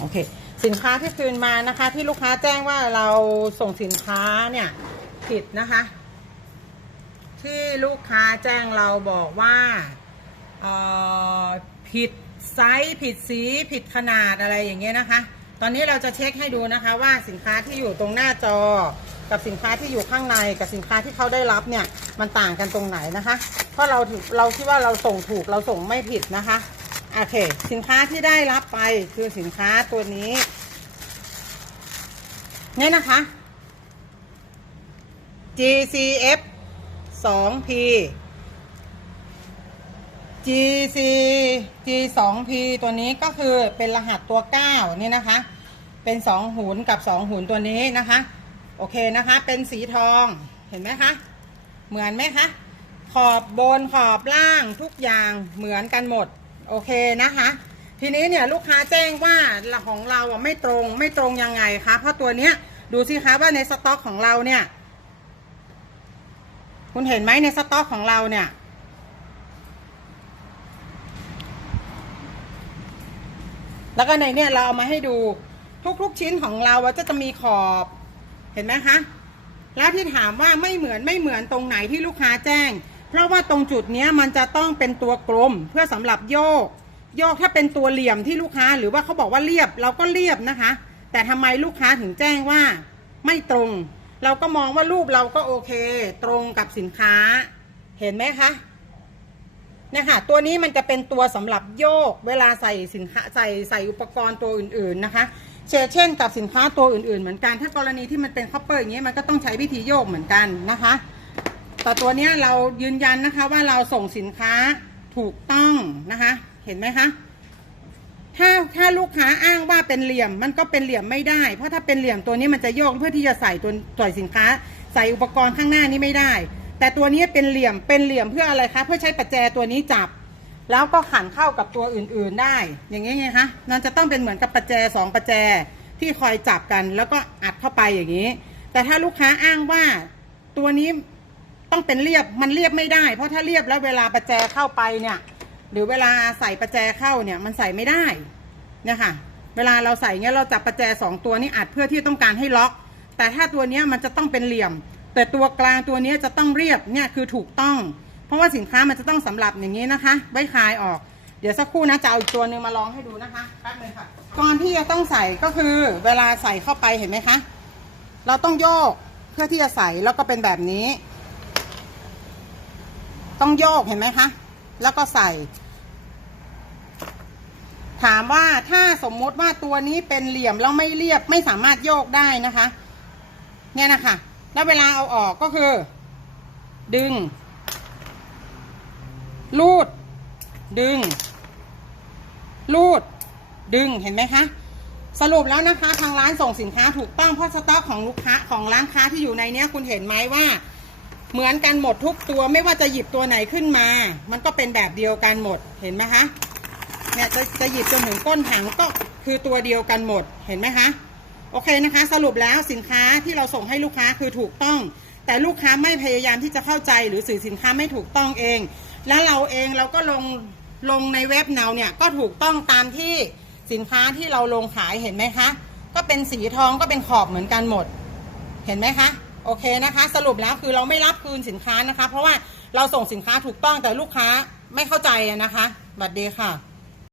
โอเค สินค้าที่คืนมานะคะ ที่ลูกค้าแจ้งว่าเราส่งสินค้าเนี่ยผิดนะคะ ที่ลูกค้าแจ้งเราบอกว่าผิดไซส์ผิดสีผิดขนาดอะไรอย่างเงี้ยนะคะ ตอนนี้เราจะเช็คให้ดูนะคะว่าสินค้าที่อยู่ตรงหน้าจอ กับสินค้าที่อยู่ข้างในกับสินค้าที่เขาได้รับเนี่ยมันต่างกันตรงไหนนะคะ เพราะเราเราคิดว่าเราส่งถูกเราส่งไม่ผิดนะคะ โอเค สินค้าที่ได้รับไปคือสินค้าตัวนี้เนี่ยนะคะ GCF 2P GC G2P ตัวนี้ก็คือเป็นรหัสตัว 9 นี่นะคะ เป็น 2หุนกับ 2หุนตัวนี้นะคะ โอเคนะคะ เป็นสีทอง เห็นไหมคะ เหมือนไหมคะ ขอบบนขอบล่างทุกอย่างเหมือนกันหมด โอเคนะคะ ทีนี้เนี่ยลูกค้าแจ้งว่าของเราอะไม่ตรงไม่ตรงยังไงคะเพราะตัวเนี้ยดูสิคะว่าในสต็อกของเราเนี่ย คุณเห็นไหมในสต็อกของเราเนี่ยแล้วก็ในเนี่ยเราเอามาให้ดูทุกๆชิ้นของเราจะจะมีขอบเห็นไหมคะ แล้วที่ถามว่าไม่เหมือนไม่เหมือนตรงไหนที่ลูกค้าแจ้ง เพราะว่าตรงจุดนี้มันจะต้องเป็นตัวกลมเพื่อสำหรับโยก โยกถ้าเป็นตัวเหลี่ยมที่ลูกค้าหรือว่าเขาบอกว่าเรียบเราก็เรียบนะคะ แต่ทำไมลูกค้าถึงแจ้งว่าไม่ตรง เราก็มองว่ารูปเราก็โอเค ตรงกับสินค้า เห็นไหมคะเนี่ยค่ะตัวนี้มันจะเป็นตัวสำหรับโยก เวลาใส่สินค้าใส่ใส่อุปกรณ์ตัวอื่น ๆนะคะเช่นเช่นกับสินค้าตัวอื่นๆ เหมือนกัน ถ้ากรณีที่มันเป็นคัพเปอร์อย่างเงี้ยมันก็ต้องใช้วิธีโยกเหมือนกันนะคะ แต่ตัวเนี้ยเรายืนยันนะคะว่าเราส่งสินค้าถูกต้องนะคะ เห็นไหมคะ ถ้าถ้าลูกค้าอ้างว่าเป็นเหลี่ยมมันก็เป็นเหลี่ยมไม่ได้ เพราะถ้าเป็นเหลี่ยมตัวนี้มันจะโยกเพื่อที่จะใส่ตัวใส่สินค้า ใส่อุปกรณ์ข้างหน้านี้ไม่ได้ แต่ตัวนี้เป็นเหลี่ยมเป็นเหลี่ยมเพื่ออะไรคะเพื่อใช้ประแจตัวนี้จับ แล้วก็ขันเข้ากับตัวอื่นๆได้ อย่างนี้ไงคะมันจะต้องเป็นเหมือนกับประแจสองประแจที่คอยจับกัน แล้วก็อัดเข้าไปอย่างนี้ แต่ถ้าลูกค้าอ้างว่าตัวนี้ ต้องเป็นเรียบมันเรียบไม่ได้ เพราะถ้าเรียบแล้วเวลาประแจเข้าไปเนี่ย หรือเวลาใส่ประแจเข้าเนี่ยมันใส่ไม่ได้เนี่ยค่ะ เวลาเราใส่เงี้ยเราจับประแจสองตัวนี้อัดเพื่อที่ต้องการให้ล็อก แต่ถ้าตัวเนี้ยมันจะต้องเป็นเหลี่ยม แต่ตัวกลางตัวเนี้ยจะต้องเรียบเนี่ยคือถูกต้อง เพราะว่าสินค้ามันจะต้องสำหรับอย่างนี้นะคะ ไว้คลายออกเดี๋ยวสักครู่นะจะเอาอีกตัวหนึ่งมาลองให้ดูนะคะแป๊บนึงค่ะก่อนที่จะต้องใส่ก็คือเวลาใส่เข้าไปเห็นไหมคะ เราต้องโยกเพื่อที่จะใส่แล้วก็เป็นแบบนี้ ต้องโยกเห็นไหมคะ แล้วก็ใส่ ถามว่าถ้าสมมุติว่าตัวนี้เป็นเหลี่ยมแล้วไม่เรียบไม่สามารถโยกได้นะคะ เนี่ยนะคะ แล้วเวลาเอาออกก็คือ ดึง ลูด ดึง ลูด ดึงเห็นไหมคะสรุปแล้วนะคะ ทางร้านส่งสินค้าถูกต้องเพราะสต็อกของลูกค้าของร้านค้าที่อยู่ในเนี้ยคุณเห็นไหมว่า เหมือนกันหมดทุกตัวไม่ว่าจะหยิบตัวไหนขึ้นมา มันก็เป็นแบบเดียวกันหมดเห็นไหมคะเนี่ยจะจะหยิบจนถึงก้นถังก็คือตัวเดียวกันหมดเห็นไหมคะโอเคนะคะ สรุปแล้วสินค้าที่เราส่งให้ลูกค้าคือถูกต้อง แต่ลูกค้าไม่พยายามที่จะเข้าใจหรือสื่อสินค้าไม่ถูกต้องเอง แล้วเราเองเราก็ลงลงในเว็บเนาเนี่ยก็ถูกต้องตามที่สินค้าที่เราลงขายเห็นไหมคะ ก็เป็นสีทองก็เป็นขอบเหมือนกันหมด เห็นไหมคะ โอเคนะคะ สรุปแล้วคือเราไม่รับคืนสินค้านะคะ เพราะว่าเราส่งสินค้าถูกต้องแต่ลูกค้าไม่เข้าใจนะคะบัดเดค่ะ